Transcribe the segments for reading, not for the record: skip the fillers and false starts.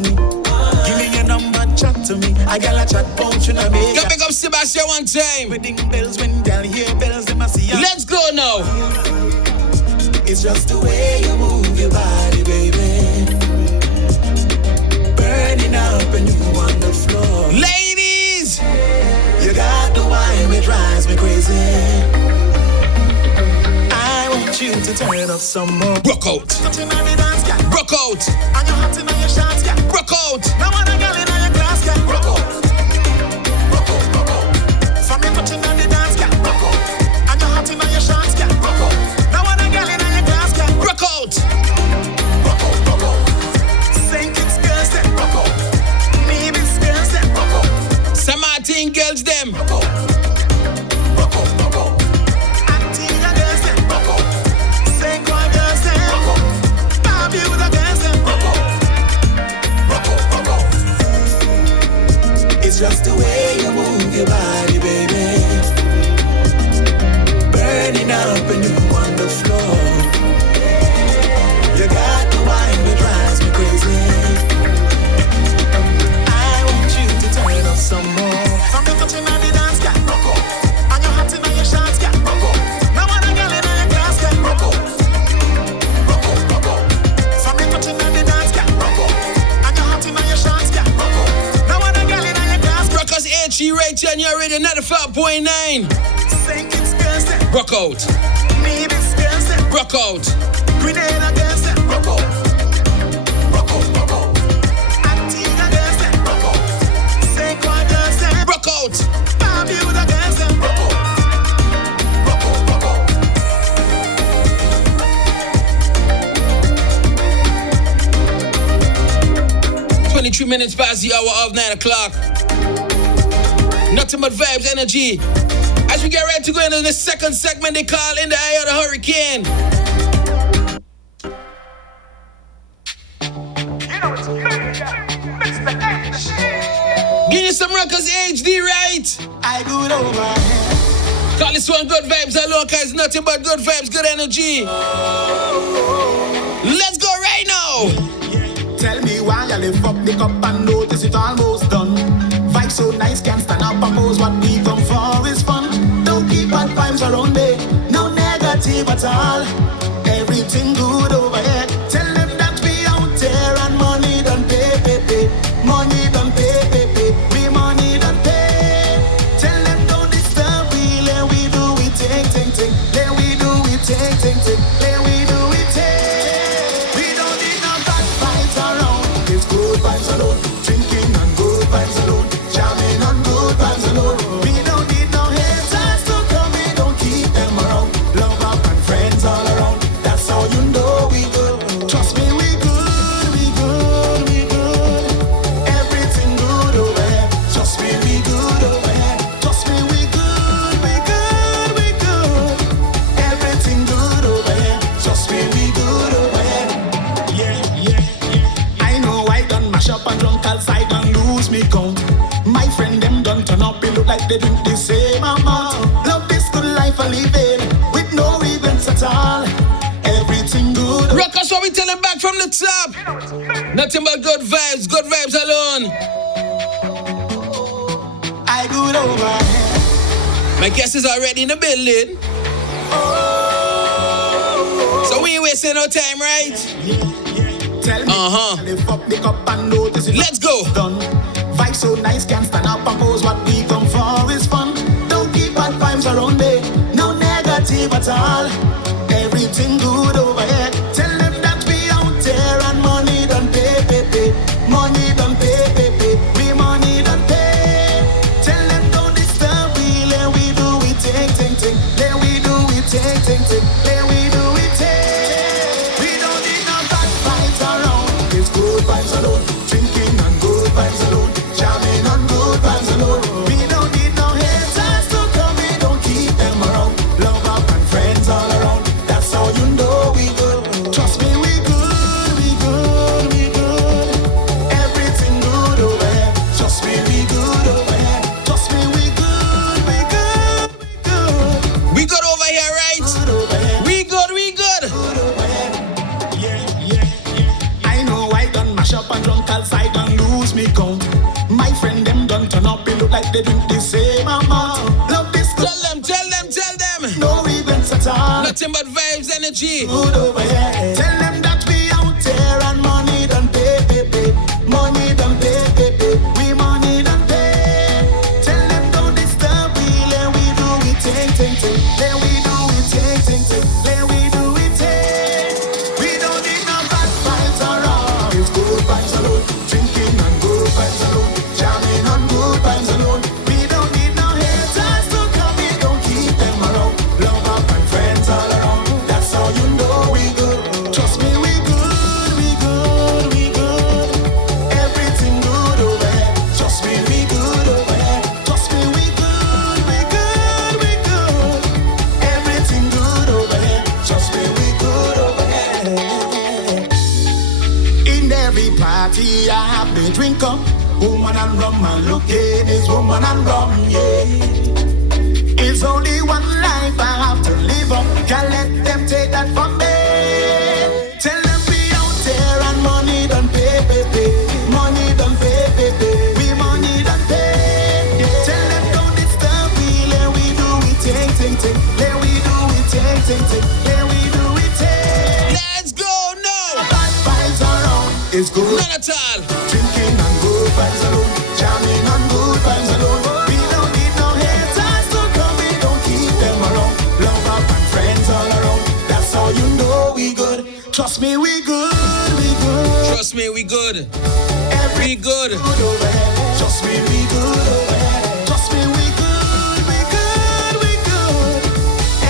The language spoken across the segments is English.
money. Give me your number, chat to me. I got a chat bounce in a make. Go pick up Sebastian one time. Wedding bells when girl hear bells, they must see ya. Let's go now. It's just the way you move your body, baby. Burning up and you on the floor. Ladies, you got the wine which drives me crazy. I want you to turn up some more. rock out. Touching on the dance, girl. Rock out. And you're hot in your shots, girl. Rock out. Now want a girl in your class, girl. Rock out. Rock out, rock out. From you touching on the dance, girl. Rock out. And you're hot in your shots, girl. Rock out. Now want a girl in your class, girl. Rock out. Rock out, rock out. Saint Kitts girls, them. Rock out. Mavis girls, them. Rock out. Some Martin girls, them. Rock out. Rock out, rock out. Antigua girls, them. Rock out. Saint Croix girls, them. Rock out. Barbuda girls, them. Rock out. Rock out, rock out. It's just the way you move your body, baby. Burning up and you on the floor. You got the wine that drives me crazy. I want you to turn up some more. From the touching on the dance, girl. Rock out. And you're hot in your shots, girl. Rock out. Now want a girl in your class, girl. Rock out. Rock out, rock out. From the touching on the dance, girl. Rock out. And you're hot in your shots, girl. Rock out. Now want a girl in your class, girl. Rucas HE Rachel and you're ready. Another 5.9. Saint Kitts girls, them. Rock out. Mavis girls, them. Rock out. Grenada girls, them. Rock out. Rock out, rock out. Antigua girls, them. Rock out. Saint Croix girls, them. Rock out. Barbuda girls, them. Rock out. Rock out, rock out. 23 minutes past the hour of 9 o'clock. Nothing but vibes, energy. As we get ready to go into the second segment they call In the Eye of the Hurricane. Give you some Rucas HD, right? I good over. Call this one Good Vibes alone, cause nothing but good vibes, good energy. Let's go right now. Tell me why you lift up the cup and notice it almost done. Vibe so nice, can't stand up and pose. What we come for is fun. Don't keep bad vibes around me. No negative at all. Everything good over here. Tell them that we out there and money done pay, pay, pay. Money done pay, pay, pay. We money done pay. Tell them don't disturb we. Let we do it, take, take, take. Let we do it, take, take, take. Let we do it, take. We don't need no bad vibes around. It's good vibes alone. Drinking and good vibes alone. Jamming and good vibes alone. We don't need no haters to come in. Don't keep them around. Love up and friends all around. That's how you know we good. Trust me, we good, we good, we good. Everything good over here. Trust me, we good over here. Trust me, we good, we good, we good. Everything good over here. Trust me, we good over here. Yeah, yeah, yeah. I know I done mash up and drunk outside and lose me count. My friend them done turn up, it look like they drink the same amount. Love this good life I live in, with no regrets at all. Everything good. Rucas, what we telling back from the top? Nothing but good vibes alone. I good over here. My guest is already in the building. So we ain't wasting no time, right? Tell me, lift up the cup and notice it. Let's go. Done. Vibe so nice, can't stand up and pose. What we come for is fun. Don't keep bad vibes around me. No negative at all. Everything good over here. Tell them that we out there and money done pay, pay, pay. Money done pay, pay, pay. We money done pay. Tell them don't disturb we. Let we do it, take, take, take. Let we do it, take, take, take. Let we do it, take. We don't need no bad vibes around. It's good vibes alone. Drinking and good vibes alone. Jamming and good vibes alone. We don't need no haters to come in. Don't keep them around. Love up and friends all around. That's how you know. energy. Good over here. Tell them that we out there and money done pay, pay, pay. Money done pay, pay, pay. We money done pay. Tell them don't disturb we, let we do it, take, take, take. Let we do it, take, take, take. Let we do it, take. We don't need no bad vibes around. It's good vibes alone. Drinking and good vibes alone. Jamming and good vibes alone. We don't need no haters to come in, don't keep them around. Love up and friends all around. That's how you know we good. Trust me, we good, we good, we good. Everything good over here. Trust me, we good over here. Trust me, we good, we good, we good. Everything good over here. Trust me, we good over here. In every party I have the drink up. Woman and rum, and looking is woman and rum, yeah. It's only one life I have to live up. Can't let them take that from me. Tell them we out there and money done pay, pay, pay. Money done pay, pay, pay. We money done pay. Tell them don't disturb we, let we do it, take, take, take. Let we do it, take, take, take. Let we do it, take. Let's go now. Bad vibes around is good. None at all. Drinking and good vibes alone. Jamming and good vibes alone. We don't need no haters to come in, don't keep them around. Love up and friends all around. That's how you know we good. Trust me, we good, we good. Trust me, we good. Every We good. over here. Trust me, we good over here. Trust me, we good, we good, we good.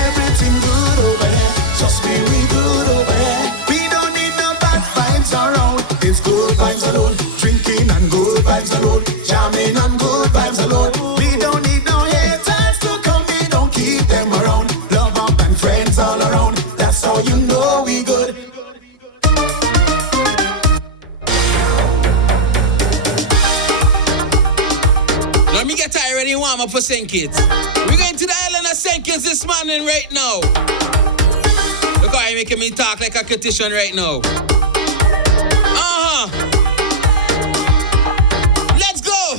Everything good over here. Trust me, we good over here. We don't need no bad vibes around. It's good vibes alone. Drinking and good vibes alone. Jamming and good vibes alone. We don't need no haters to come in, don't keep them around. Love up and friends all around. That's how you know we good. Let me get tired and warm up for St. Kitts. We're going to the island of St. Kitts this morning right now. Look how you're making me talk like a critician right now. Let's go.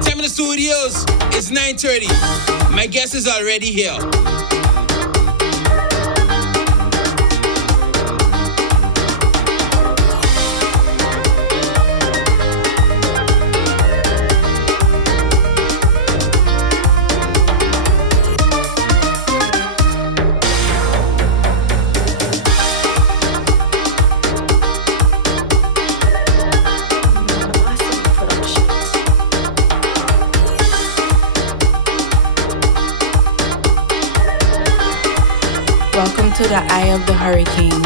Time in the studios. It's 9:30. My guest is already here. Welcome to the Eye of the Hurricane.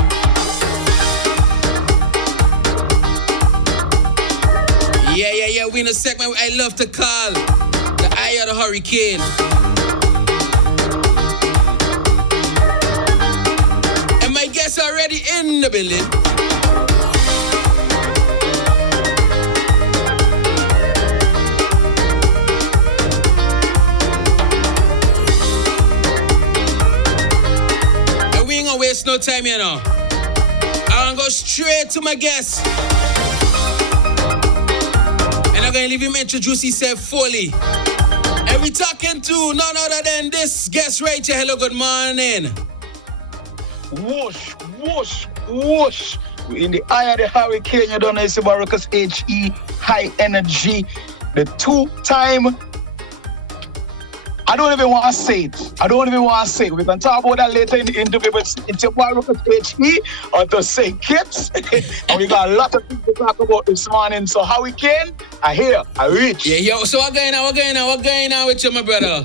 Yeah. We in a segment I love to call the Eye of the Hurricane. And my guests are already in the building. And we ain't gonna waste no time, you know. I'm gonna go straight to my guest. I'm going to leave him introduce himself fully. And we talking to none other than this guest right here. Hello, good morning. Whoosh, whoosh, whoosh. We in the eye of the hurricane. You don't know it's about Rucas HE, high energy. The two-time, I don't even want to say it. We can talk about that later in the interview, but it's about Rucas HE or to St. Kitts. And we got a lot of things to talk about this morning. So how we can? I hear, I reach. Yeah, so what going on with you, my brother?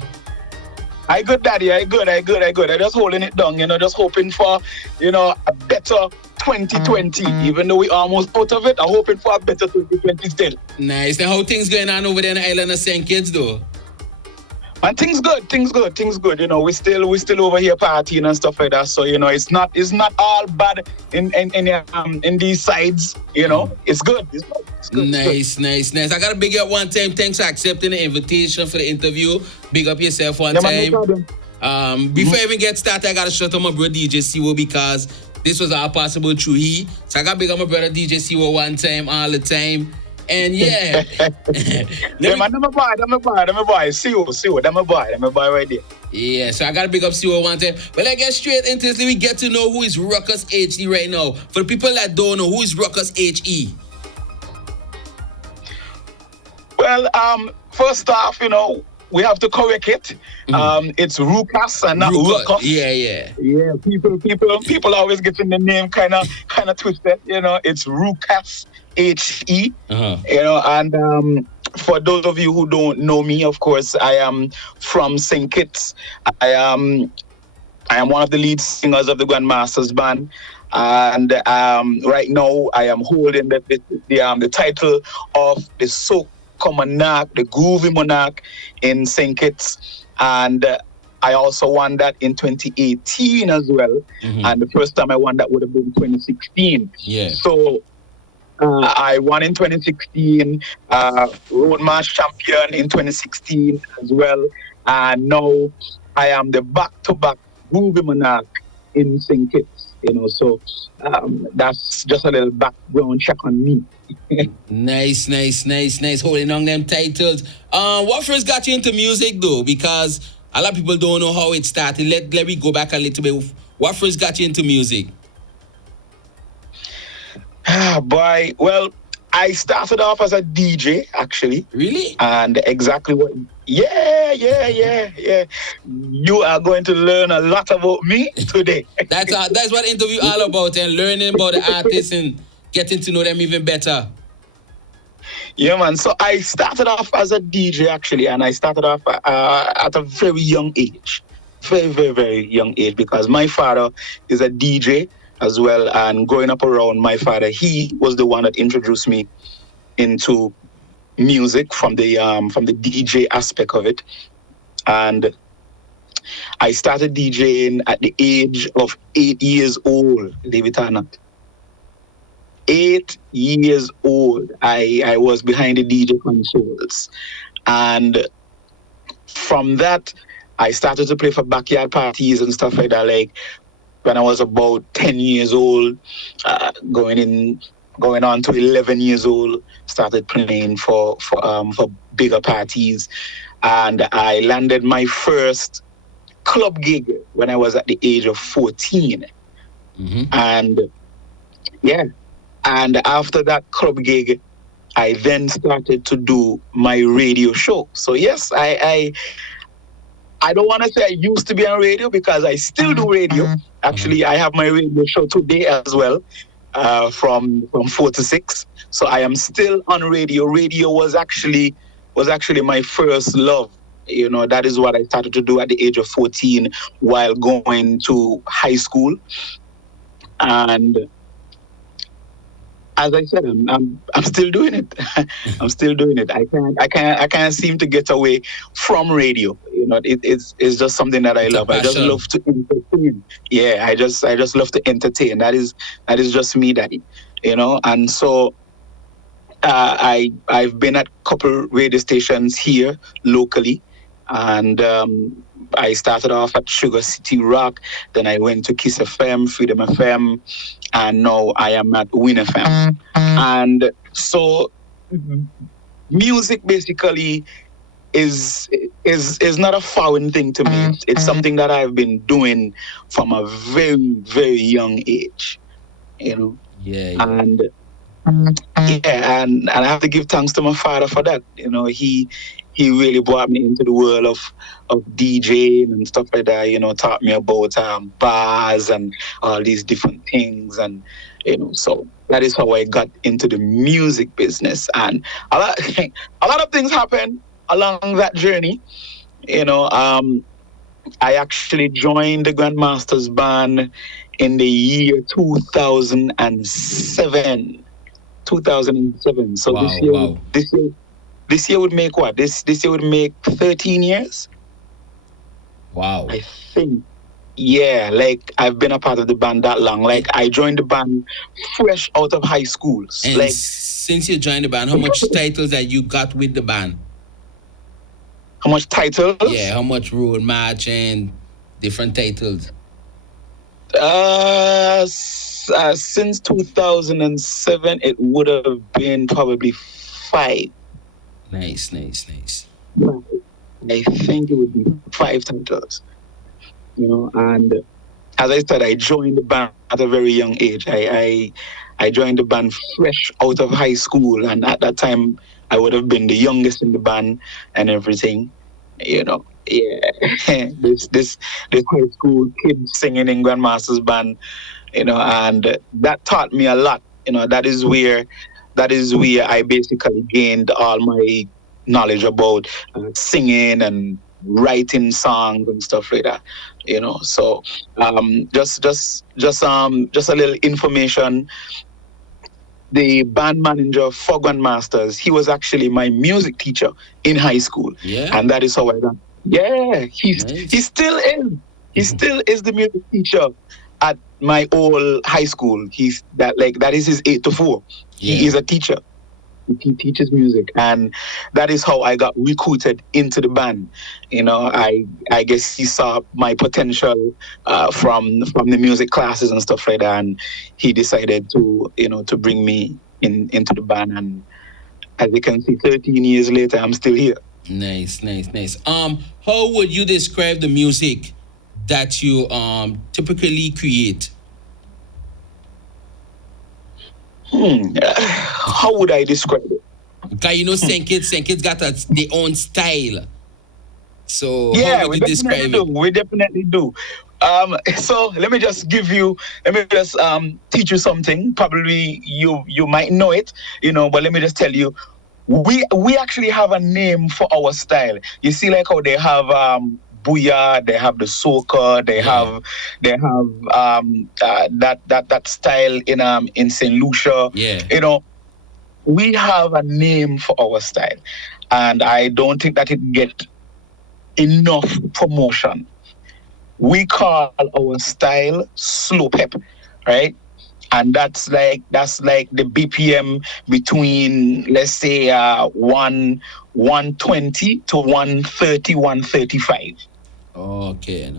I good, daddy. I good. I just holding it down, just hoping for, a better 2020. Even though we almost out of it, I'm hoping for a better 2020 still. Nice. Now, how things going on over there in the island of St. Kitts, though? And things good. We still over here partying and stuff like that. So it's not all bad in these sides. It's good. It's good. Nice. I gotta big up one time. Thanks for accepting the invitation for the interview. Big up yourself one time. No problem. Before I even get started, I gotta shout out my brother DJ Siwo because this was all possible through he. So I gotta big up my brother DJ Siwo one time, all the time. And yeah. Them my boy. See you, them my boy right there. Yeah, so I gotta big up CO one time. But let's get straight into this. We get to know who is Rucas HE right now. For the people that don't know, who is Rucas HE? Well, first off, we have to correct it. It's Rucas and not Rucas. Yeah. Yeah, people always getting the name kind of twisted. It's Rucas HE. And for those of you who don't know me, of course, I am from St. Kitts. I am one of the lead singers of the Grandmasters Band, and right now I am holding the title of the soca monarch, the groovy monarch in St. Kitts, and I also won that in 2018 as well. And the first time I won that would have been 2016. Yeah. So. I won in 2016, Road March champion in 2016 as well, and now I am the back-to-back groovy monarch in St. Kitts. So that's just a little background check on me. Nice. Holding on them titles. What first got you into music though? Because a lot of people don't know how it started. Let me go back a little bit. What first got you into music? Boy, well, I started off as a DJ, actually. Really? And exactly what... Yeah. You are going to learn a lot about me today. That's what interview all about, and learning about the artists and getting to know them even better. Yeah, man. So I started off as a DJ, actually, and I started off at a very young age. Very, very, very young age, because my father is a DJ as well, and growing up around my father, he was the one that introduced me into music from the DJ aspect of it. And I started DJing at the age of 8 years old, believe it or not. 8 years old, I was behind the DJ consoles. And from that, I started to play for backyard parties and stuff like that. Like when I was about 10 years old, going on to 11 years old, started playing for bigger parties. And I landed my first club gig when I was at the age of 14. And yeah, and after that club gig, I then started to do my radio show. So yes, I don't want to say I used to be on radio, because I still do radio. Actually, I have my radio show today as well, from 4 to 6. So I am still on radio. Radio was actually my first love. That is what I started to do at the age of 14 while going to high school. And as I said, I'm still doing it. I'm still doing it. I can't seem to get away from radio. It's just something that I love. I just love to entertain. Yeah, I just love to entertain. That is just me, daddy. And so I've been at a couple radio stations here locally, and I started off at Sugar City Rock, then I went to Kiss FM, Freedom FM, and now I am at Win FM. And so music basically is not a foreign thing to me. It's something that I've been doing from a very, very young age. Yeah. And I have to give thanks to my father for that. He really brought me into the world of DJing and stuff like that, taught me about bars and all these different things. And, so that is how I got into the music business. And a lot of things happened along that journey. I actually joined the Grandmasters Band in the year 2007. 2007. So wow. This year would make what? This year would make 13 years? Wow. I think. Yeah, like I've been a part of the band that long. Like I joined the band fresh out of high school. And like, since you joined the band, how much titles that you got with the band? How much titles? Yeah, how much road march and different titles? Since 2007, it would have been probably five. Nice, nice, nice. I think it would be five titles. And as I said, I joined the band at a very young age. I joined the band fresh out of high school, and at that time, I would have been the youngest in the band and everything. Yeah, this high school kid singing in Grandmaster's band, and that taught me a lot. That is where I basically gained all my knowledge about singing and writing songs and stuff like that. So just a little information. The band manager for Grandmasters, he was actually my music teacher in high school. Yeah. And that is how I got. Yeah, he Nice. still is. He still is the music teacher at my old high school. That is his 8 to 4. Yeah. He is a teacher. He teaches music, and that is how I got recruited into the band. I guess he saw my potential from the music classes and stuff like that, and he decided to bring me into the band. And as you can see, 13 years later, I'm still here. Nice, nice, nice. How would you describe the music that you typically create? How would I describe it? Because Saint-Kitts got their own style. So Yeah, how would you describe it? We definitely do. So let me just teach you something. Probably you might know it, but let me just tell you. We actually have a name for our style. You see, like how they have booyah, they have the soca, they have that style in Saint Lucia. Yeah. We have a name for our style, and I don't think that it gets enough promotion. We call our style slow pep, right? And that's like the BPM between, let's say, 120 to 130, 135. Okay.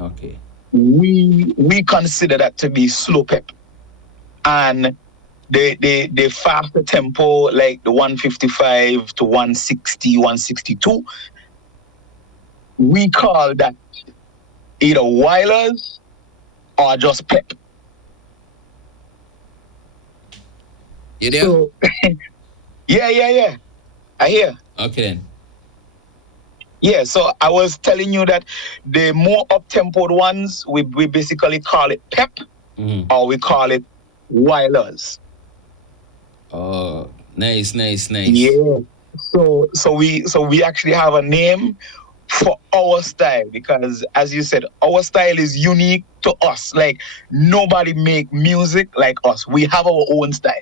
We consider that to be slow pep. And the faster tempo, like the 155 to 160, 162, we call that either wilders or just pep. You there? So, yeah. I hear. Okay then. Yeah, so I was telling you that the more up-tempoed ones, we basically call it pep, or we call it wilders. Oh, nice. Yeah. So we actually have a name for our style, because as you said, our style is unique to us. Like, nobody make music like us. We have our own style.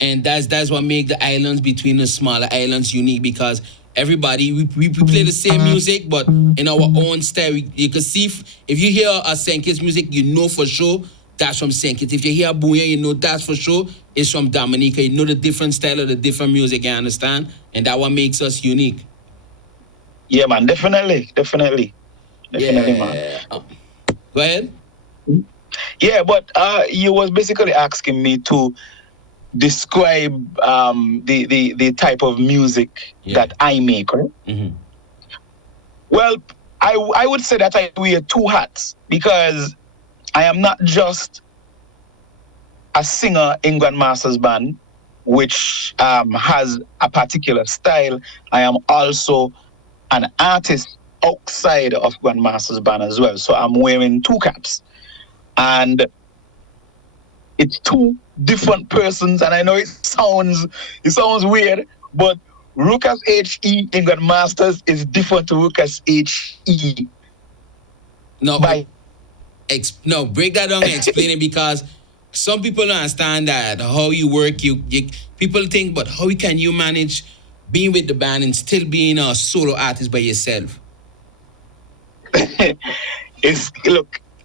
And that's what make the islands between the smaller islands unique, because everybody we play the same music but in our own style. You can see if you hear a Saint-Kitts music, you know for sure that's from Saint-Kitts. If you hear Booyah, you know that's for sure it's from Dominica. You know the different style of the different music, you understand? And that what makes us unique. Yeah, man, definitely, Yeah. man. Go ahead. Yeah, but you was basically asking me to describe the type of music that I make, right? Mm-hmm. Well, I would say that I wear two hats, because I am not just a singer in Grandmaster's band, which has a particular style. I am also an artist outside of Grandmaster's band as well. So I'm wearing two caps. And it's two different persons, and I know it sounds weird, but Rucas HE in Grandmasters is different to Rucas HE. No, break that down and explain it, because some people don't understand that how you work. You people think, but how can you manage being with the band and still being a solo artist by yourself?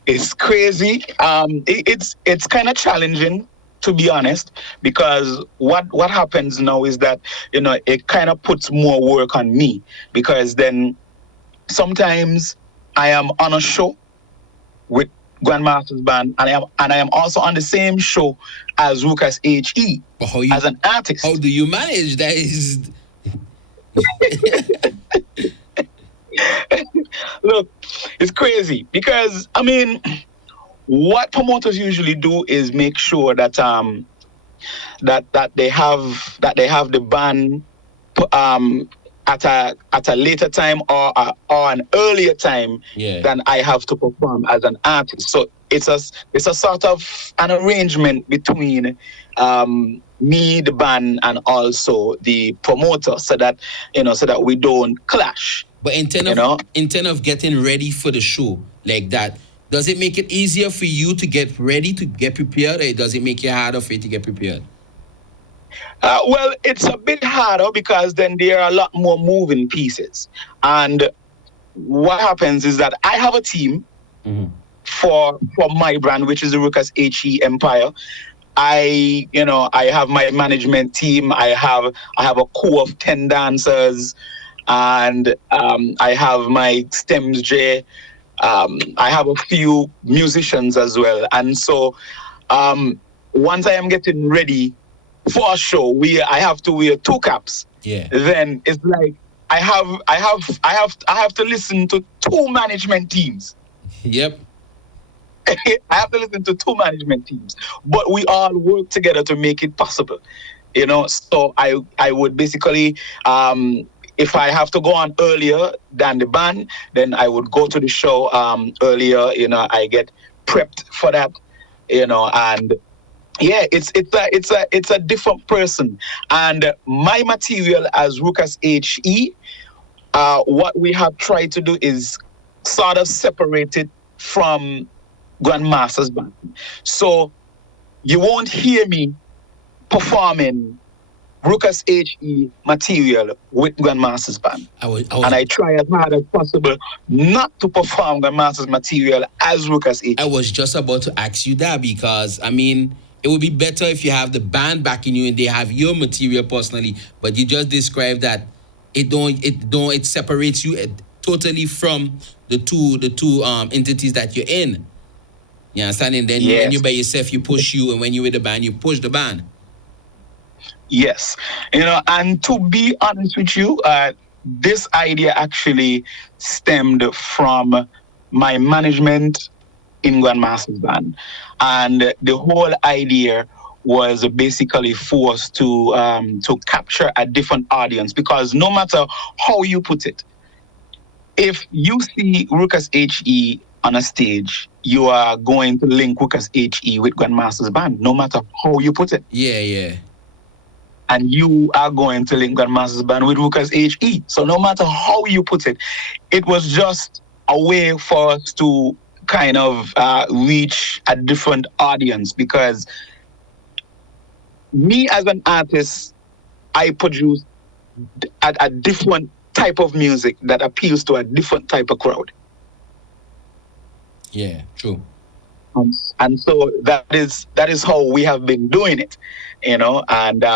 It's crazy. It's kind of challenging, to be honest, because what happens now is that it kind of puts more work on me, because then sometimes I am on a show with Grandmasters Band, and I am also on the same show as Rucas HE as an artist. How do you manage that? Is Look, it's crazy because I mean, what promoters usually do is make sure that that they have the band at a later time or an earlier time than I have to perform as an artist. So it's a sort of an arrangement between me, the band, and also the promoter, so that we don't clash. But in terms of getting ready for the show like that, does it make it easier for you to get ready, to get prepared, or does it make it harder for you to get prepared? Well, it's a bit harder because then there are a lot more moving pieces. And what happens is that I have a team for my brand, which is the Rucas HE Empire. I have my management team. I have a crew of 10 dancers, and I have my stems J. I have a few musicians as well. And so once I am getting ready for a show, I have to wear two caps. Yeah. Then it's like I have to listen to two management teams. Yep. I have to listen to two management teams, but we all work together to make it possible. So I would basically, if I have to go on earlier than the band, then I would go to the show earlier. I get prepped for that. And yeah, it's a different person. And my material as Rucas HE, what we have tried to do is sort of separate it from Grandmasters Band. So you won't hear me performing Rucas HE material with Grandmasters Band. And I try as hard as possible not to perform Grandmasters material as Rucas HE. I was just about to ask you that because, I mean, it would be better if you have the band backing you and they have your material personally, but you just described that it separates you totally from the two entities that you're in. You understand? And then when you're by yourself, you push you, and when you're with the band, you push the band. Yes. And to be honest with you, this idea actually stemmed from my management in Grandmasters Band. And the whole idea was basically for us to capture a different audience, because no matter how you put it, if you see Rucas HE on a stage, you are going to link Rucas HE with Grandmasters Band, no matter how you put it. Yeah. And you are going to link Grandmasters Band with Rucas HE. So no matter how you put it, it was just a way for us to kind of reach a different audience, because me as an artist, I produce a different type of music that appeals to a different type of crowd. Yeah, true. And so that is how we have been doing it, and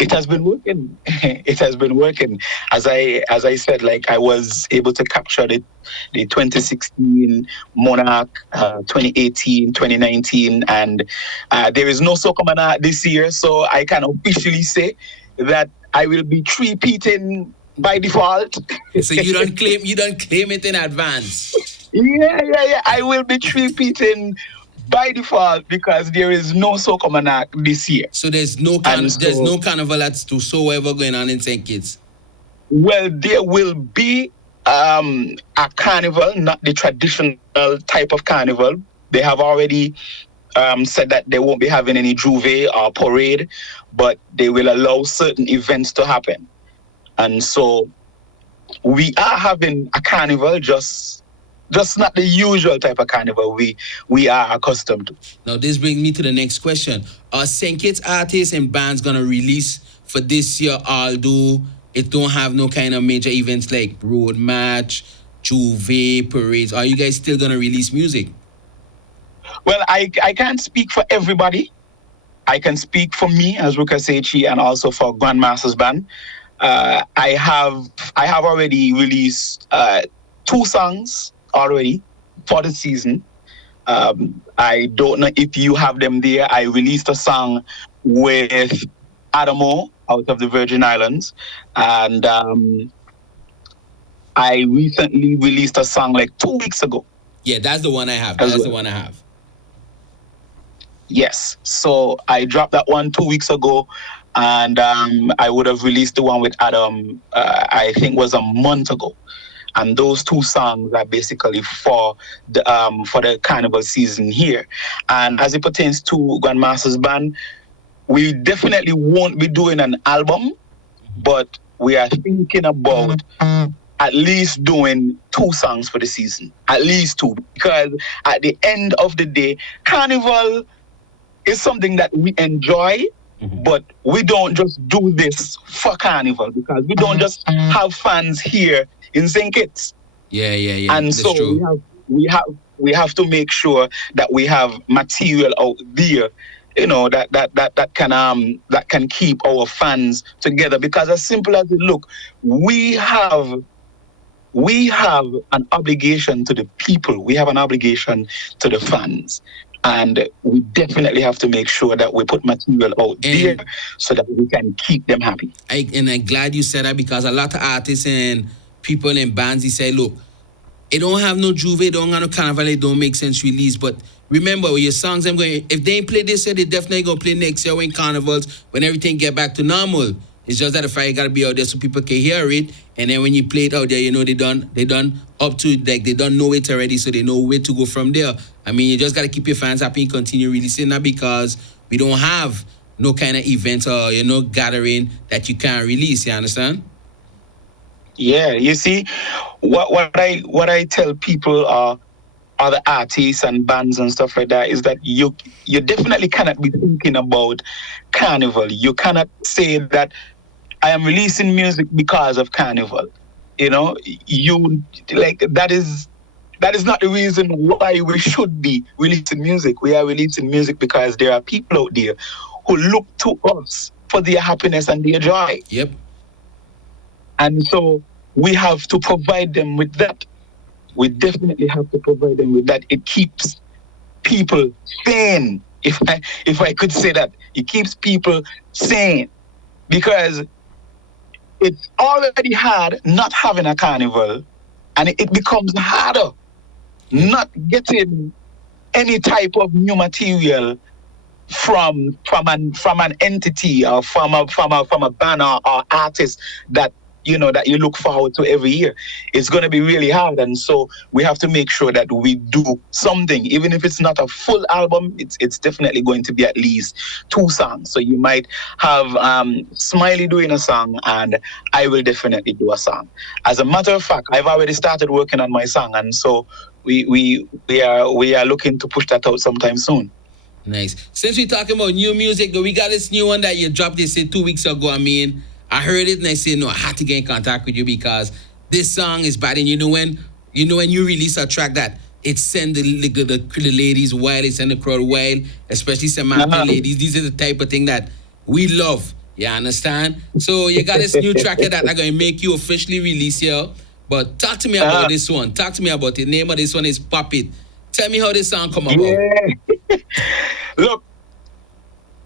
it has been working. It has been working. As I said, like, I was able to capture the 2016 Monarch, 2018, 2019, and there is no Soca Monarch this year, so I can officially say that I will be three-peating by default. So you don't claim it in advance. Yeah. I will be three-peating by default because there is no Soca Monarch this year. So there's no carnival that's whatsoever going on in St. Kitts. Well, there will be a carnival, not the traditional type of carnival. They have already said that they won't be having any juve or parade, but they will allow certain events to happen. And so we are having a carnival, just not the usual type of carnival we are accustomed to. Now, this brings me to the next question. Are St. Kitts artists and bands going to release for this year, although it don't have no kind of major events like road match, juve, parades? Are you guys still going to release music? Well, I can't speak for everybody. I can speak for me as Rucas HE and also for Grandmasters Band. I have already released 2 songs already for the season. I don't know if you have them there. I released a song with Adamo out of the Virgin Islands, and I recently released a song like 2 weeks ago. Yeah, that's the one I have. As That's well. the one I have. Yes. So I dropped that one 2 weeks ago, and I would have released the one with Adam, I think was a month ago. And those two songs are basically for the carnival season here. And as it pertains to Grandmaster's band, we definitely won't be doing an album, but we are thinking about at least doing 2 songs for the season. At least 2. Because at the end of the day, carnival is something that we enjoy, but we don't just do this for carnival, because we don't just have fans here in St. Kitts. Yeah. And That's so true. we have to make sure that we have material out there, that can keep our fans together. Because as simple as it look, we have an obligation to the people. We have an obligation to the fans. And we definitely have to make sure that we put material out there so that we can keep them happy. I'm glad you said that, because a lot of artists and people in bands, they say, look, it don't have no Juve, it don't have no carnival, it don't make sense release. But remember, with your songs, if they ain't play this year, they definitely gonna play next year when carnivals, when everything get back to normal. It's just that the fire gotta be out there so people can hear it. And then when you play it out there, they done up to, like, they don't know it already, so they know where to go from there. I mean, you just gotta keep your fans happy and continue releasing that, because we don't have no kind of event or gathering that you can't release. You understand? Yeah, you see, what I tell people other artists and bands and stuff like that is that you definitely cannot be thinking about carnival. You cannot say that I am releasing music because of carnival. You like that is not the reason why we should be releasing music. We are releasing music because there are people out there who look to us for their happiness and their joy. Yep. And so we have to provide them with that. We definitely have to provide them with that. It keeps people sane, if I could say that. It keeps people sane, because it's already hard not having a carnival, and it becomes harder not getting any type of new material from an entity or from a banner or artist that you look forward to every year. It's going to be really hard, and so we have to make sure that we do something. Even if it's not a full album, it's definitely going to be at least 2 songs. So you might have Smiley doing a song, and I will definitely do a song. As a matter of fact, I've already started working on my song, and so we are looking to push that out sometime soon. Nice. Since we're talking about new music, though, we got this new one that you dropped, they say 2 weeks ago. I mean, I heard it and I said, no, I had to get in contact with you because this song is bad. And you know when you release a track that it send the ladies wild, it send the crowd wild, especially some ladies. These are the type of thing that we love. You understand? So you got this new track that are going to make you officially release here. But talk to me about this one. Talk to me about it. The name of this one is Pop It. Tell me how this song come about. Yeah. Look,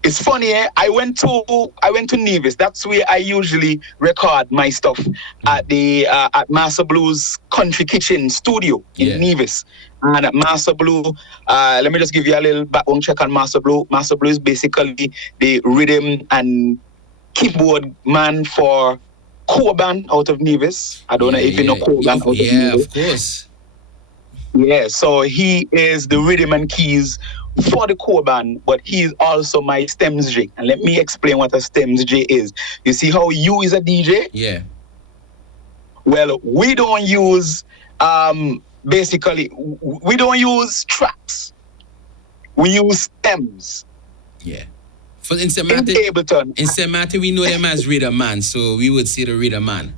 it's funny, I went to Nevis. That's where I usually record my stuff at the at Master Blues Country Kitchen Studio in Nevis. And at Master Blue, let me just give you a little background check on Master Blue. Master Blue is basically the rhythm and keyboard man for Core Band out of Nevis. I don't know if you know Core Band out of Nevis. Yeah, of course. Yeah, so he is the rhythm and keys for the core band, but he is also my stems J. And let me explain what a stems J is. You see how you is a DJ? Yeah. Well, we don't use basically we don't use tracks. We use stems. Yeah. For in Ableton. In Semate, we know them as rhythm man, so we would say the rhythm man.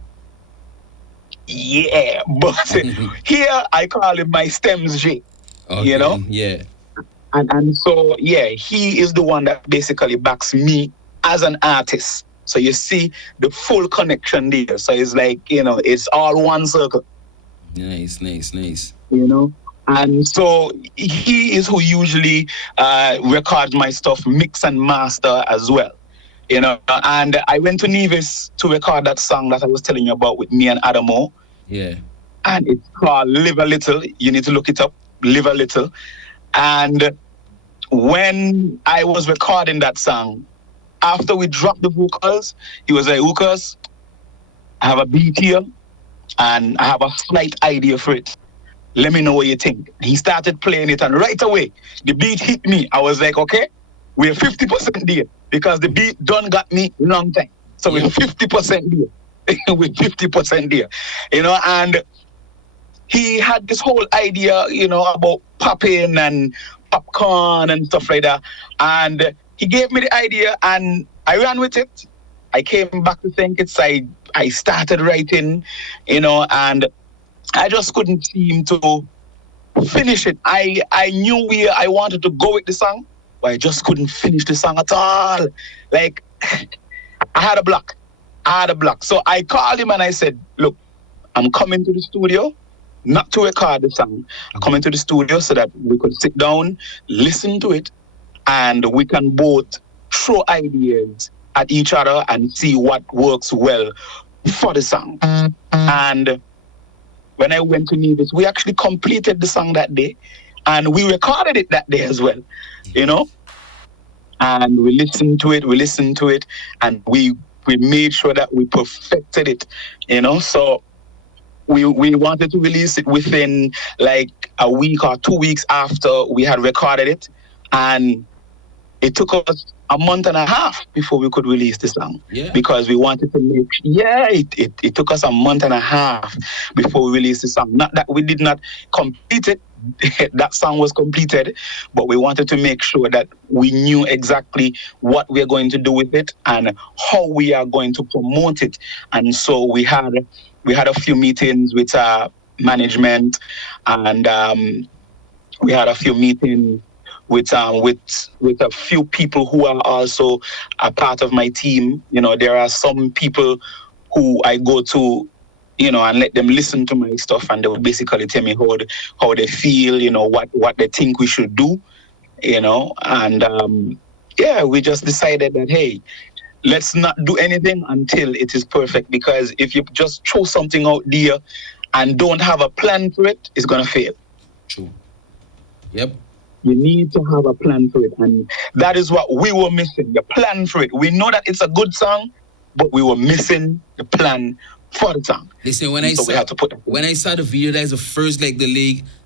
Yeah, but here I call him my stems J. Okay, you know? Yeah. And so, yeah, he is the one that basically backs me as an artist. So you see the full connection there. So it's like, it's all one circle. Nice. You know? And so he is who usually records my stuff, mix and master as well. And I went to Nevis to record that song that I was telling you about with me and Adamo. Yeah. And it's called Live a Little. You need to look it up, Live a Little. And when I was recording that song, after we dropped the vocals, he was like, Rucas, I have a beat here and I have a slight idea for it. Let me know what you think. He started playing it, and right away, the beat hit me. I was like, okay, we're 50% there, because the beat done got me long time. So we're 50% there. We're 50% there. And he had this whole idea, about popping and popcorn and stuff like that. And he gave me the idea, and I ran with it. I came back to St. Kitts. I started writing, and I just couldn't seem to finish it. I knew where I wanted to go with the song, but I just couldn't finish the song at all. Like, I had a block. So I called him and I said, look, I'm coming to the studio, not to record the song. I'm coming to the studio so that we could sit down, listen to it, and we can both throw ideas at each other and see what works well for the song. And when I went to Nevis, we actually completed the song that day, and we recorded it that day as well, and we listened to it, and we made sure that we perfected it, so we wanted to release it within like a week or 2 weeks after we had recorded it, and it took us a month and a half before we could release the song. Yeah. Because we wanted to make, it took us a month and a half before we released the song. Not that we did not complete it, that song was completed, but we wanted to make sure that we knew exactly what we are going to do with it and how we are going to promote it. And so we had a few meetings with management, and we had a few meetings with a few people who are also a part of my team. There are some people who I go to, and let them listen to my stuff, and they will basically tell me how they feel, what they think we should do, and we just decided that, hey, let's not do anything until it is perfect, because if you just throw something out there and don't have a plan for it, it's going to fail. True. Yep. You need to have a plan for it, and that is what we were missing, the plan for it. We know that it's a good song, but we were missing the plan for the song. Listen, when I saw the video, that is the first, like the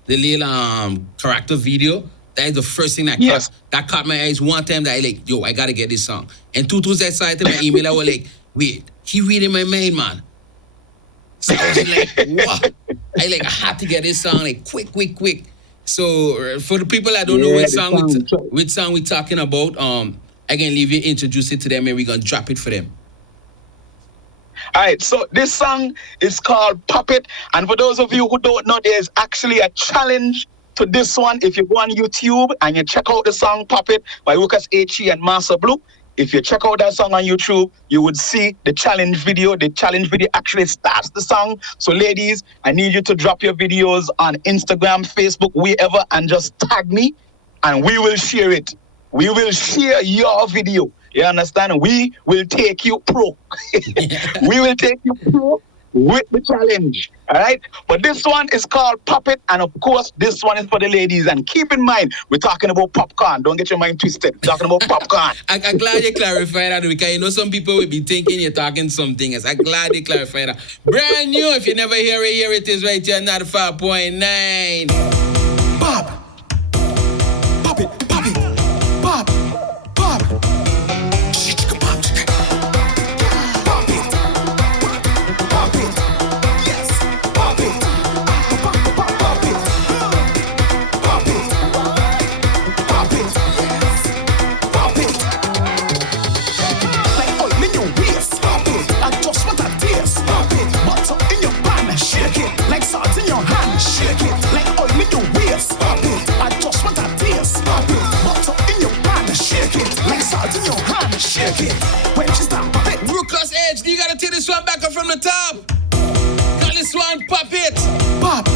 little character video. That is the first thing that caught my eyes one time. That I like, yo, I gotta get this song. And two I saw it in my email. I was like, wait, he reading my mind, man. So I was like, what? I had to get this song like quick. So for the people that don't know which song we're talking about, I can leave you introduce it to them, and we're gonna drop it for them. All right, so this song is called Pop It, and for those of you who don't know, there's actually a challenge to this one. If you go on YouTube and you check out the song Pop It by Rucas HE and Master Blue, if you check out that song on YouTube, you would see the challenge video. The challenge video actually starts the song. So ladies, I need you to drop your videos on Instagram, Facebook, wherever, and just tag me, and we will share it. We will share your video. You understand? We will take you pro. We will take you pro with the challenge. All right? But this one is called Pop It, and of course, this one is for the ladies. And keep in mind, we're talking about popcorn. Don't get your mind twisted. We're talking about popcorn. I'm glad you clarified that, because some people will be thinking you're talking something else. I'm glad you clarified that. Brand new. If you never hear it, here it is right here, 95.9. Bob. Pop it, pop it. Bob. Rucas HD, you gotta take this one back up from the top. Call this one Pop It. Pop.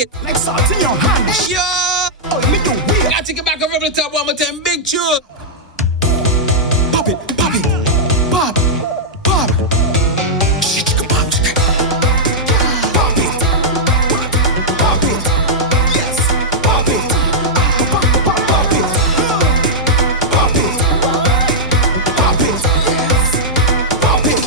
it. Like salt in your hand. Yo! Oil in your waist. I take it back up from the top one more time. Big tune. Pop it, pop it, pop, pop. Chicka pop, chicka. Pop it, pop it, yes, pop it, pop, pop, pop it, pop it, pop it, yes, pop it.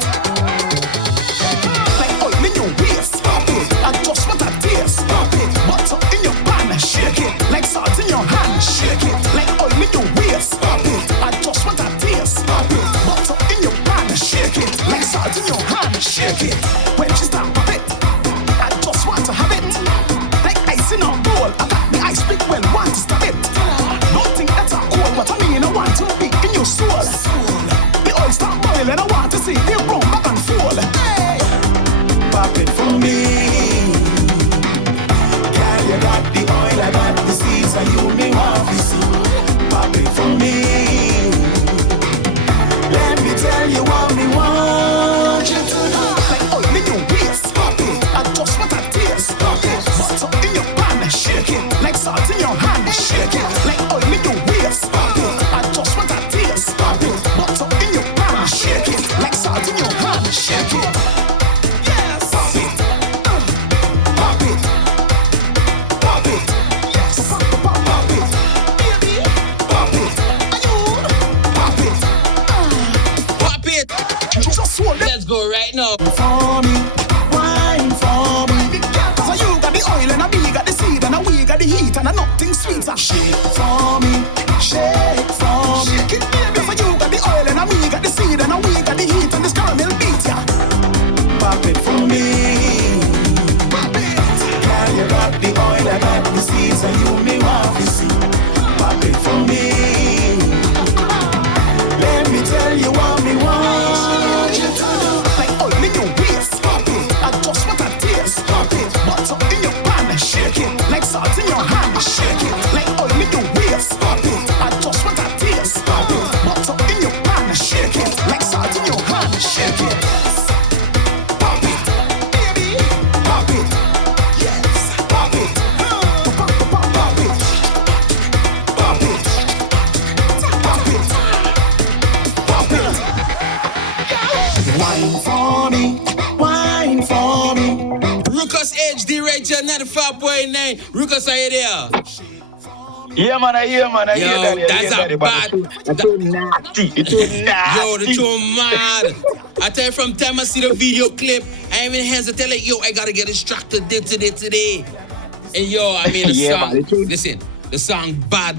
Like oil in your waist, pop it. I just want a taste, pop it. Butter in your pan, shake it. Like salt in your hand, shake it. Like oil in your waist, pop it. I just want a taste, pop it. Butter in your pan, shake it. Like salt in your hand, shake it. When she start pop it, I just want to have it. Like ice in a bowl, I got the ice pick well, want to stop it. Don't think that's a cold, but I mean I want to be in your soul. The oil start boiling, I want to see the room back and fall. Hey, pop it for me. Girl, you got the oil, I got the seeds, and you me want to see. Pop it for me. Let me tell you what me want you to do. Like oil in your waist, pop it. I just want a taste, pop it. Butter in your pan, shake it. Like salt in your hand, shake it. Like oil in your waist, pop it. I just want a taste, pop it. Butter in your pan, shake it. Like salt in your hand, shake it. Yes, pop it, pop it, pop it. Yes, pop, pop, pop it, baby, pop it. Are you pop it? Pop it. Just hold it Let's go right now. for me, wine for me. So you got the oil and we got the seed and we got the heat and nothing sweeter. Shake for me, shake for me. Shake it, baby. So you got the oil and we got the seed and we got the heat and this caramel beat ya. Pop it for me. Pop it. Girl, you got the oil, I got the seeds and you me want to see. Pop it for me. Let me tell you what me want you to do. Like oil in your waist, pop it. I just want a taste, pop it. Butter in your pan, shake it. Like salt in your hand, shake it. Like oil in your waist, pop it. I just want a taste, pop it. Butter in your pan, shake it. Like salt in your hand, shake it. Pop it, baby, pop it. Yes, pop it. Pop, pop, pop, pop it. Pop it. Pop it. Pop it. Wine for me, wine for me. Rucas HD Radio 95.9. Rucas, are you there? Yeah, man, I hear, man. I Yo, hear that. I that's hear a that, but bad- it's too nasty. It's too nasty. Yo, the tune mad. I tell you, from time I see the video clip, I even hesitate like, yo, I gotta get distracted today. And yo, I mean the Yeah, song. man, the tune- Listen, the song bad.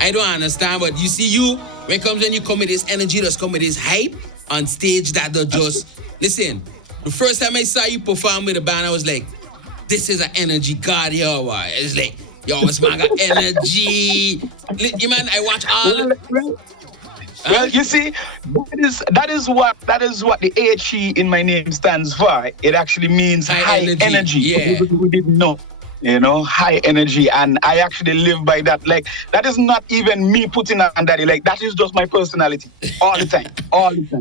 I don't understand, but you see, when you come with this energy, just come with this hype on stage that just listen. The first time I saw you perform with the band, I was like, this is an energy god here. Why? It's like, yo, this man got energy. You man, I watch all. Well, you see, that is what the HE in my name stands for. It actually means high energy. Yeah. We didn't know. High energy, and I actually live by that. Like, that is not even me putting on that. Like, that is just my personality all the time.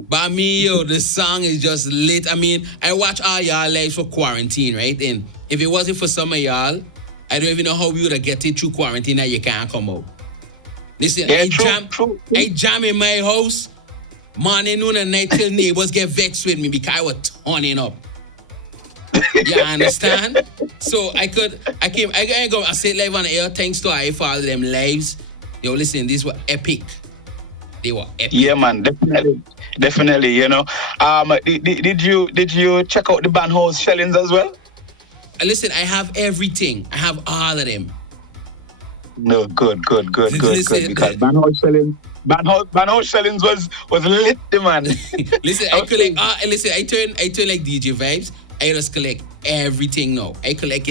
But me, yo, the song is just lit. I mean, I watch all y'all lives for quarantine, right? And if it wasn't for some of y'all, I don't even know how we would have get it through quarantine that you can't come out. Listen, Yeah, I jam in my house, morning, noon, and night till neighbors get vexed with me because I was turning up. You understand? So I said live on the air, thanks to I for all them lives. Yo, listen, these were epic. They were epic. Yeah, man, definitely. Did you check out the band house shellings as well? Listen, I have everything. I have all of them. No, good. Listen, Because band house shellings was lit, man. Listen, I collect. I turn like DJ vibes. I just collect everything now. I collect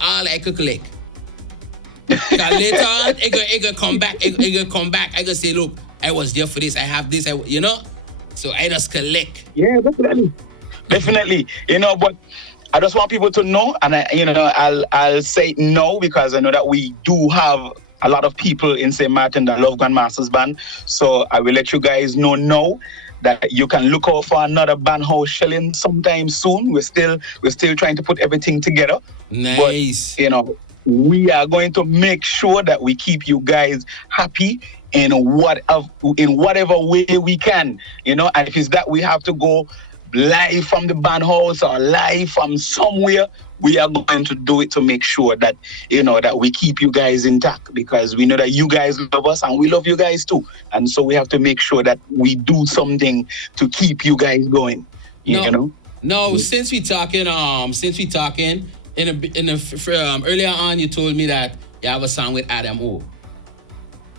all I could collect. Cause later on, I gonna come back. I gonna say, look, I was there for this. I have this. So I just collect. Yeah, definitely. But I just want people to know, and I'll say no because I know that we do have a lot of people in St. Martin that love Grandmaster's band. So I will let you guys know now that you can look out for another band house shelling sometime soon. We're still trying to put everything together. Nice. But, we are going to make sure that we keep you guys happy in whatever way we can, and if it's that we have to go live from the band house or live from somewhere, we are going to do it to make sure that that we keep you guys intact, because we know that you guys love us and we love you guys too, and so we have to make sure that we do something to keep you guys going. No, since we talking earlier on, you told me that you have a song with Adam O.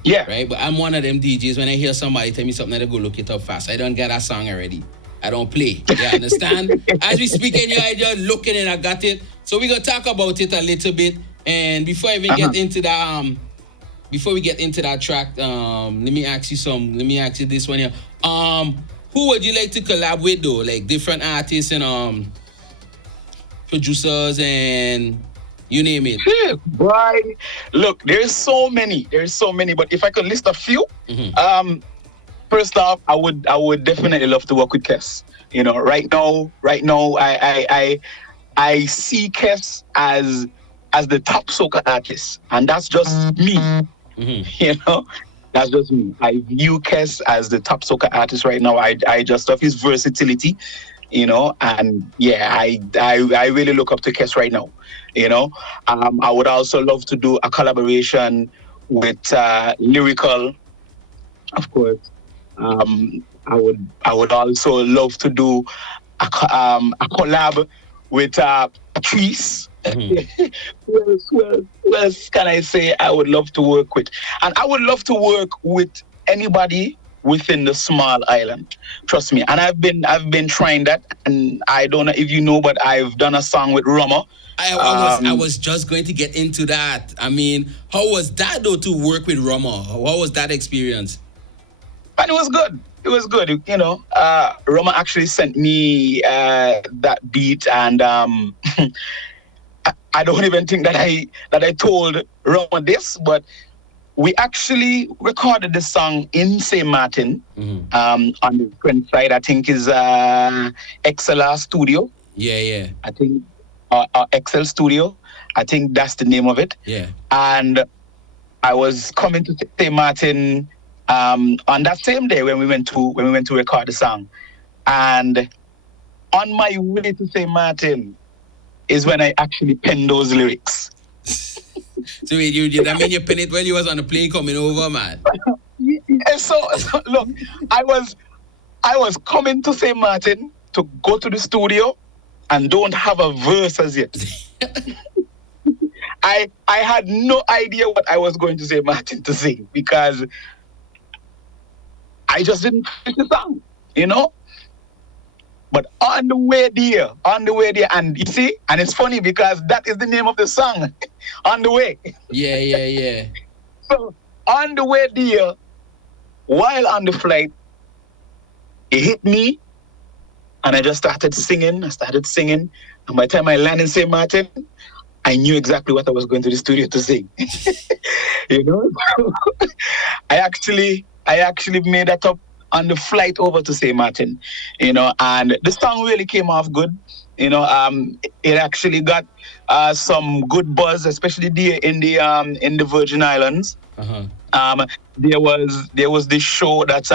Yeah. Right? But I'm one of them DJs, when I hear somebody tell me something, I go look it up fast. I don't get that song already. I don't play. You understand? As we speak, I just looking and I got it. So we're going to talk about it a little bit. And before I even get into that, before we get into that track, let me ask you this one here. Who would you like to collab with though? Like different artists and producers and you name it. Right. Look, there's so many, but if I could list a few, first off, I would definitely love to work with Kes. Right now, I see Kes as the top soca artist, and that's just me. That's just me. I view Kes as the top soca artist right now. I just love his versatility. And yeah, I really look up to Kes right now. I would also love to do a collaboration with Lyrical, of course. I would also love to do a collab with Patrice. Who else can I say I would love to work with? And I would love to work with anybody within the small island. Trust me. And I've been trying that, and I don't know if you know, but I've done a song with Roma. I was just going to get into that. I mean, how was that though to work with Roma? What was that experience? And it was good. Roma actually sent me that beat, and I don't even think that I told Roma this, but we actually recorded the song in St. Martin, on the French side. I think is XLR Studio. Yeah. I think XL Studio. I think that's the name of it. Yeah. And I was coming to St. Martin on that same day when we went to record the song, and on my way to St. Martin is when I actually penned those lyrics. So wait, you penned it when you was on the plane coming over, man? So look, I was coming to St. Martin to go to the studio and don't have a verse as yet. I had no idea what I was going to St. Martin to sing, because I just didn't finish the song, But on the way there, and you see, and it's funny because that is the name of the song, On the Way. Yeah. So on the way there, while on the flight, it hit me, and I just started singing. And by the time I landed in St. Martin, I knew exactly what I was going to the studio to sing. I actually made that up on the flight over to St. Martin, and the song really came off good. It actually got some good buzz, especially there in the Virgin Islands. There was this show that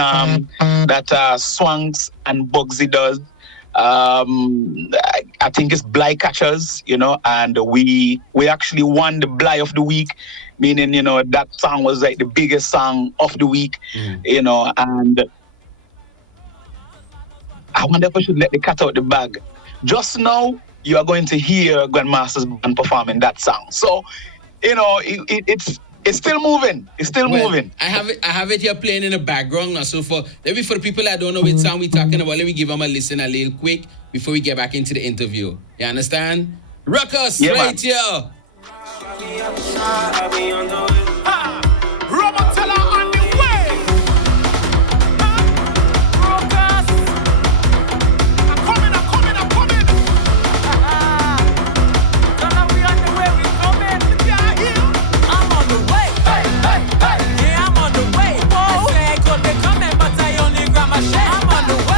Swanks and Bugsy does. I think it's Bly Catchers, and we actually won the Bly of the week, meaning that song was like the biggest song of the week, and I wonder if I should let the cat out the bag. Just now, you are going to hear Grandmaster's band performing that song. So, it's still moving. It's still moving. I have it here playing in the background now. So for the people that don't know which song we're talking about, let me give them a listen a little quick before we get back into the interview. You understand? Rucas, yeah, right here. I'm on the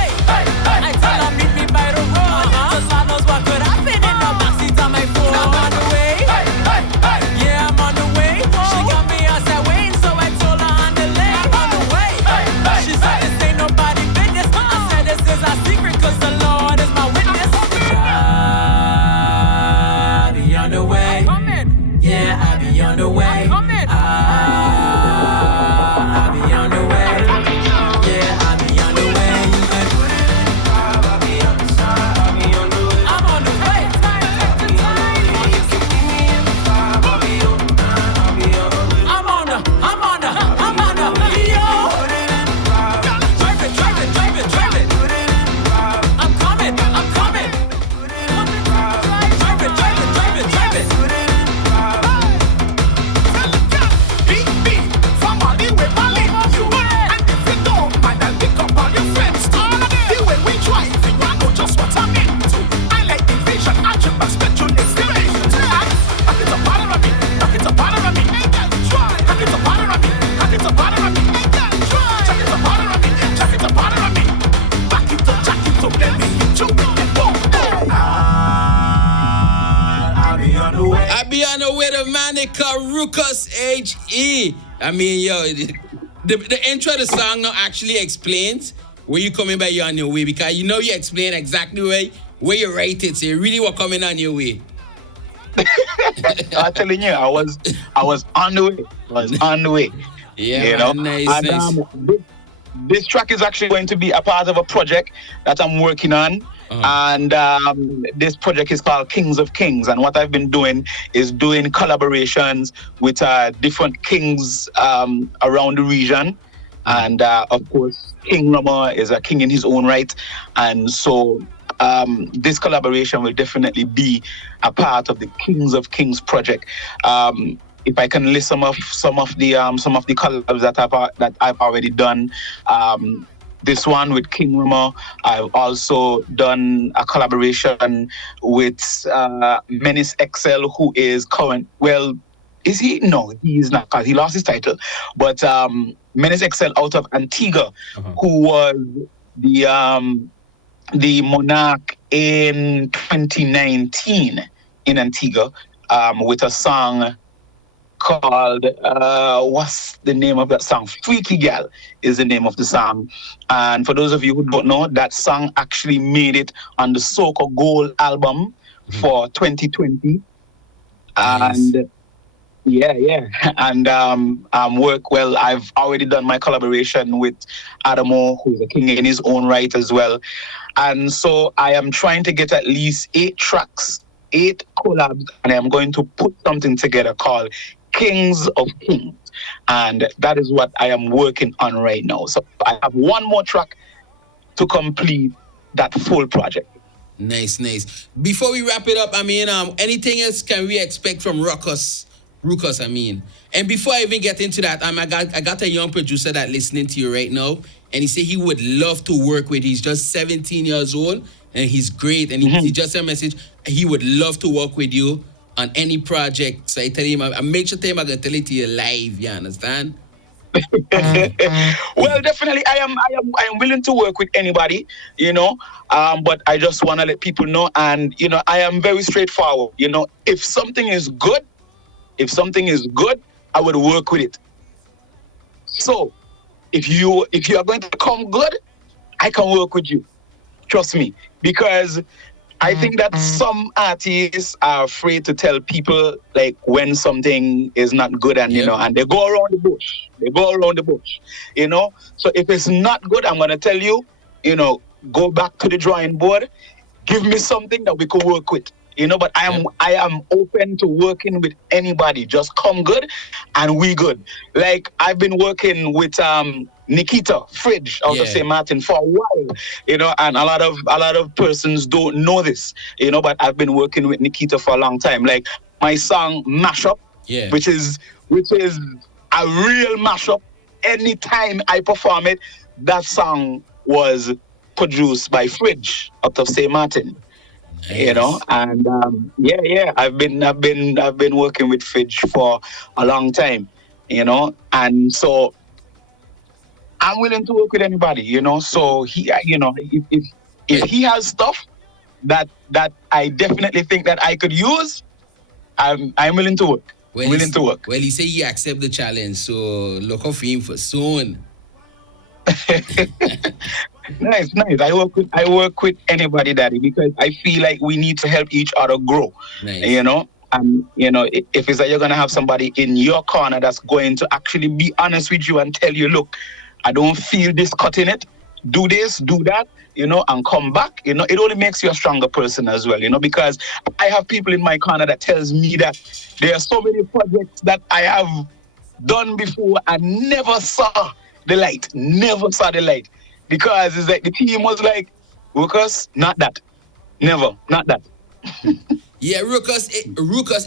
I be on the way to Manica Rucas HE. I mean, yo, the intro of the song now actually explains where you coming by you on your way because you know you explain exactly where you write it. So you really were coming on your way. I'm telling you, I was on the way. Yeah, you man, know. nice, And nice. this track is actually going to be a part of a project that I'm working on. And this project is called Kings of Kings. And what I've been doing is doing collaborations with different kings around the region. And of course, King Rama is a king in his own right. And so this collaboration will definitely be a part of the Kings of Kings project. If I can list some of the collabs that I've already done. This one with King Rama. I've also done a collaboration with Menace XL, who is current. Well, is he? No, he is not, because he lost his title. But Menace XL out of Antigua, who was the monarch in 2019 in Antigua, with a song called what's the name of that song? Freaky Gal is the name of the song. And for those of you who don't know, that song actually made it on the Soca Gold album for 2020. Nice. And and I've already done my collaboration with Adamo, who's a king in his own right as well. And so I am trying to get at least 8 tracks, 8 collabs, and I'm going to put something together called Kings of Kings. And that is what I am working on right now. So I have one more track to complete that full project. Nice, nice. Before we wrap it up, I mean, anything else can we expect from Rucas, I mean? And before I even get into that, I got a young producer that listening to you right now, and he said he would love to work with. He's just 17 years old, and he's great. And he just sent a message. He would love to work with you on any project. So I tell him, I make sure I'm gonna tell it to you live. You understand? Well, definitely, I am willing to work with anybody, you know. But I just want to let people know, and you know, I am very straightforward. You know, if something is good, I would work with it. So, if you are going to come good, I can work with you. Trust me, because I think that some artists are afraid to tell people like when something is not good, and you know, and they go around the bush. You know, so if it's not good, I'm gonna tell you, you know, go back to the drawing board, give me something that we could work with. You know, but I am open to working with anybody. Just come good, and we good. Like I've been working with Nikita Fridge out of St. Martin for a while, you know, and a lot of persons don't know this, you know, but I've been working with Nikita for a long time. Like my song Mashup, which is a real mashup. Anytime I perform it, that song was produced by Fridge out of St. Martin. Nice. You know, and I've been working with Fridge for a long time, you know, and so I'm willing to work with anybody, you know. So he, you know, if he has stuff that I definitely think that I could use, I'm willing to work. Well, he said he accept the challenge, so look out for him for soon. Nice. I work with anybody, Daddy, because I feel like we need to help each other grow. Nice. You know, and you know, if it's that you're gonna have somebody in your corner that's going to actually be honest with you and tell you, look, I don't feel this cutting it. Do this, do that, you know, and come back. You know, it only makes you a stronger person as well, you know, because I have people in my corner that tells me that there are so many projects that I have done before and never saw the light. Because it's like the team was like, Rucas, not that. Never, not that. Yeah, Rucas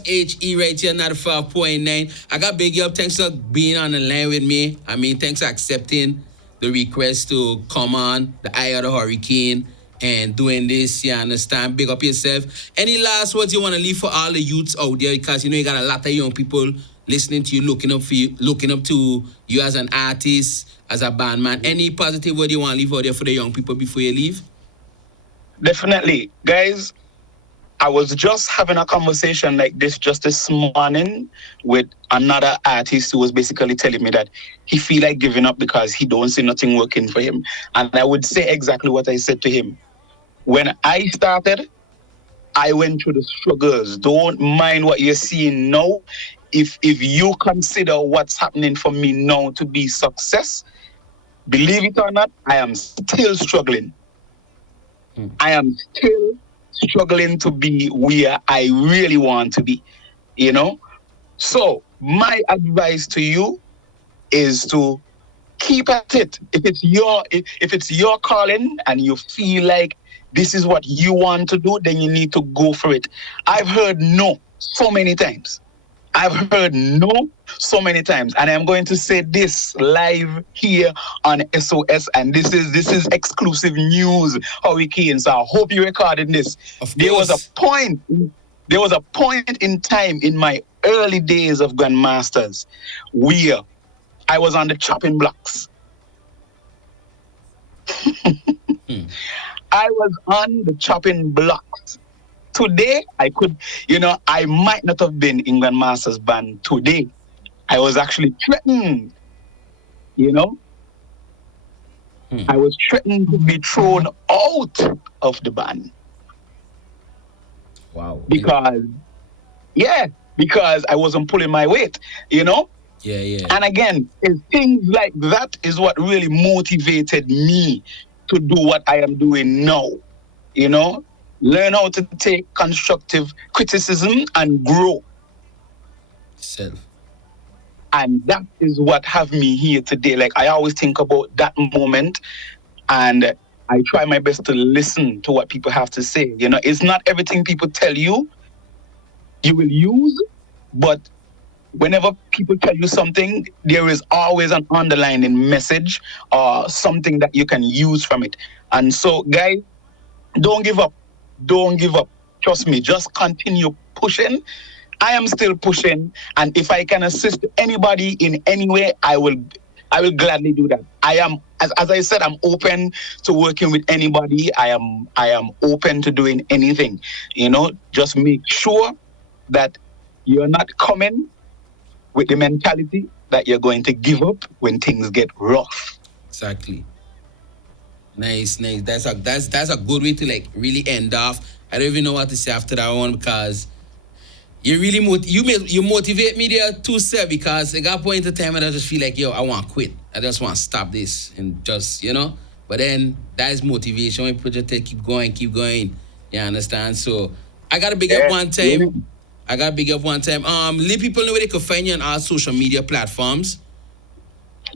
HE right here, not 5.9. I got big up. Thanks for being on the line with me. I mean, thanks for accepting the request to come on the Eye of the Hurricane and doing this. You understand? Big up yourself. Any last words you want to leave for all the youths out there? Because you know you got a lot of young people listening to you, looking up to you as an artist, as a band man. Any positive word you want to leave out there for the young people before you leave? Definitely, guys. I was just having a conversation like this just this morning with another artist who was basically telling me that he feel like giving up because he don't see nothing working for him. And I would say exactly what I said to him. When I started, I went through the struggles. Don't mind what you're seeing now. If you consider what's happening for me now to be success, believe it or not, I am still struggling. I am still struggling to be where I really want to be, you know? So my advice to you is to keep at it. If it's your calling and you feel like this is what you want to do, then you need to go for it. I've heard no so many times. And I'm going to say this live here on SOS, and this is exclusive news, Hurricane. So I hope you recorded this. There was a point in time in my early days of Grandmasters where I was on the chopping blocks. I was on the chopping blocks. Today, I might not have been in Grandmaster's band today. I was actually threatened, I was threatened to be thrown out of the band. Wow. Because I wasn't pulling my weight, Yeah. And again, things like that is what really motivated me to do what I am doing now, Learn how to take constructive criticism and grow. Self. And that is what have me here today. Like, I always think about that moment, and I try my best to listen to what people have to say. It's not everything people tell you will use, but whenever people tell you something, there is always an underlying message or something that you can use from it. And so, guys, don't give up. Don't give up. Trust me, just continue pushing. I am still pushing, and if I can assist anybody in any way, I will gladly do that. I am, as I said, I'm open to working with anybody. I am open to doing anything. Just make sure that you're not coming with the mentality that you're going to give up when things get rough. Exactly. Nice. That's a good way to really end off. I don't even know what to say after that one, because you really you motivate me there too, sir, because I got a point in time and I just feel like, I want to quit. I just want to stop this and just, But then that is motivation when people just keep going. You understand? So I got to big up one time. Let people know where they can find you on our social media platforms.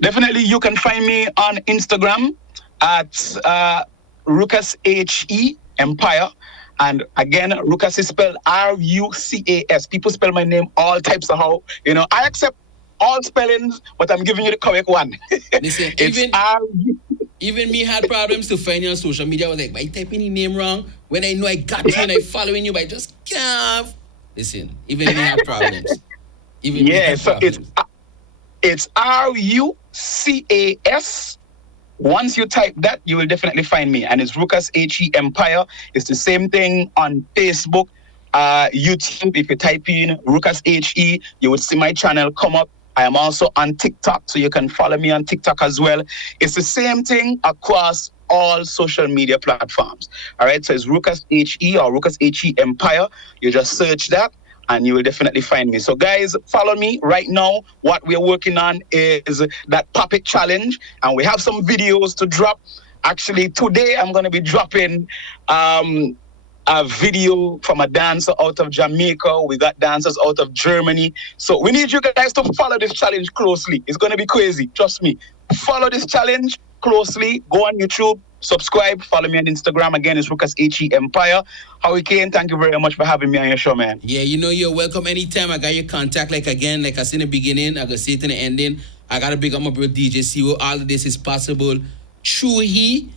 Definitely, you can find me on Instagram at Rucas HE Empire. And again, Rucas is spelled Rucas. People spell my name all types of how. I accept all spellings, but I'm giving you the correct one. Listen, even me had problems to find you on social media. I was like, I typing your name wrong when I know I got you and I following you, but I just can't. Listen, even me had problems. It's Rucas. Once you type that, you will definitely find me. And it's Rucas HE Empire. It's the same thing on Facebook, YouTube. If you type in Rucas HE, you would see my channel come up. I am also on TikTok, so you can follow me on TikTok as well. It's the same thing across all social media platforms. All right, so it's Rucas HE or Rucas HE Empire. You just search that, and you will definitely find me. So guys, follow me right now. What we're working on is that puppet challenge, and we have some videos to drop. Actually, today I'm going to be dropping a video from a dancer out of Jamaica. We got dancers out of Germany. So we need you guys to follow this challenge closely. It's going to be crazy. Trust me. Follow this challenge closely. Go on YouTube. Subscribe, follow me on Instagram. Again, it's Rucas HE Empire. Hurricane, thank you very much for having me on your show, man. Yeah, you're welcome anytime. I got your contact. Like I said in the beginning, I got say it in the ending. I got to big up my bro DJ Siwo. All of this is possible through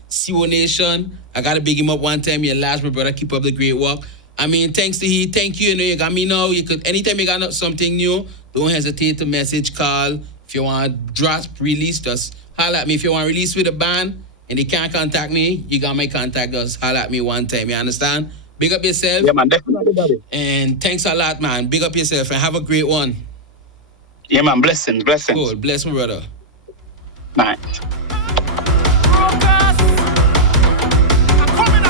Siwo Nation. I got to big him up one time. You're last, my brother. Keep up the great work. I mean, thanks to he. Thank you. You got me now. You could, anytime you got something new, don't hesitate to message, call. If you want to drop, release, just holler at me. If you want to release with a band, and they can't contact me, you got my contact, just holler at me one time, you understand? Big up yourself. Yeah, man, definitely, buddy. And thanks a lot, man. Big up yourself and have a great one. Yeah, man, blessings. Cool. Bless my brother. Night. Rucas. I'm coming.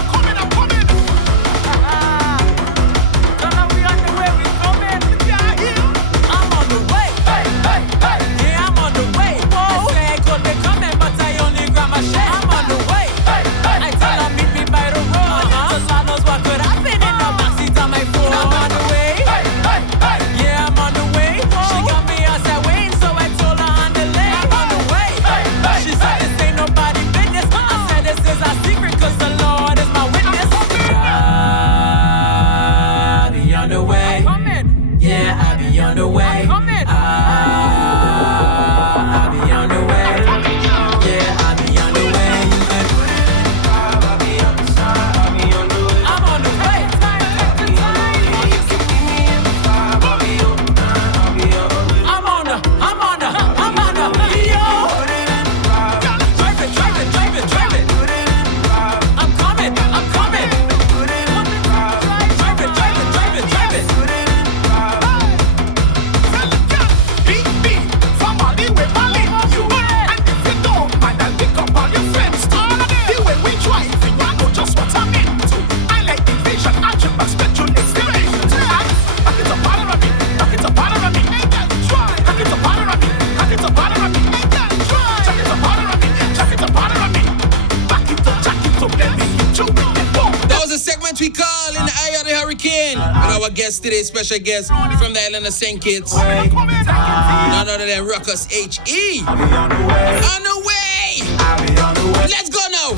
Don't know we on the way, we coming. Yeah, yeah. I'm on the way. Hey. Yeah, I'm on the way. Whoa. They say I could be coming, but I only grab my shit. I'm on the way. I tell her meet me by the road. Cause I knows what could happen in the backseat of my phone. I'm on the way. Yeah, I'm on the way. She got me outside waiting, so I told her on the lane. I'm on the way. She said this ain't nobody business. I said this is our secret, cause the Lord is my witness. I be on the way. Yeah, I be on the way. I be on the way. Yeah, I be on the way. You can put it in five. I be on the side. I be on the way. I'm on the way. You can meet me in the five. I be on the nine. I be on the way. I'm on the. Yo. Put it in five. Drive it. Put it in five. I'm coming. Put it in five. Drive it. Put it in five. Beat, somebody with Mali. You and if you don't mind, I'll pick up all your friends too. The way we drive, you know just what I'm into. I like the vision, algebra, spectral experience. Back it up, bother of me. Back it up, bother of me. Back it up, bother of me. Back it up, bother of me. Jack it up, bother of me. Jack it up, bother of me. Back it up, let me hit you with the boom. That was a segment we call In the Eye of the Hurricane. With our guest today, special guest from the island of St. Kitts. None other than Rucas H.E. On the way. Let's go now.